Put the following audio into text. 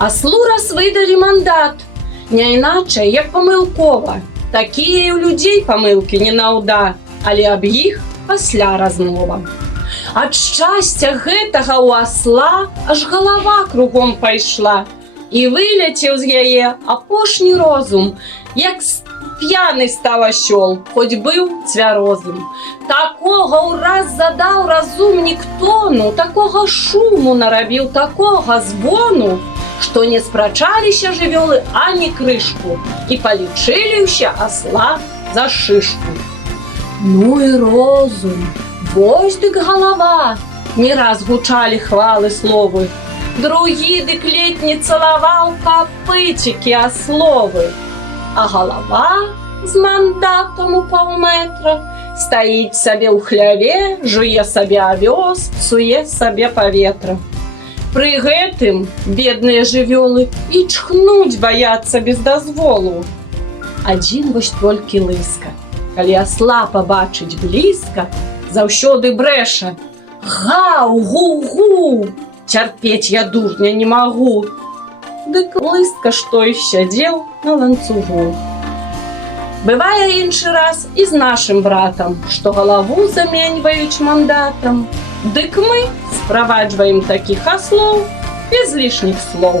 Аслу раз выдалі мандат, не іначай, як памылкова. Такія ў людзей памылкі не наўда, але аб іх пасля размова. Ад шчасця гэтага ў асла аж галава кругом пайшла, і вылецеў з яе апошні розум, як п'яны стаў асёл, хоць быў цвярозым. Такога ўраз задаў разумнік тону, такога шуму нарабіў, такога звону, што не спрачаліся жывёлы ані крышку і палічылі ўся асла за шышку. Ну і розум, вось дык галава, не раз гучалі хвалы словы. Другі дык ледь не цалаваў капыцікі асловы. А галава з мандатам у паўметра стаіць сабе ў хляве, жуе сабе авёс, псуе сабе паветра. Пры гэтым бедныя жывёлы і чхнуць баяцца без дазволу. Адзін вось толькі лыска, калі асла пабачыць блізка, заўсёды брэша: гау, гу-гу, цярпець я дурня не магу. Дык лыска што і сядзеў на ланцугу. Бывае іншы раз і з нашым братам, што галаву заменьваюць мандатам. Дык мы справаджваем такіх аслоў без лішніх слоў.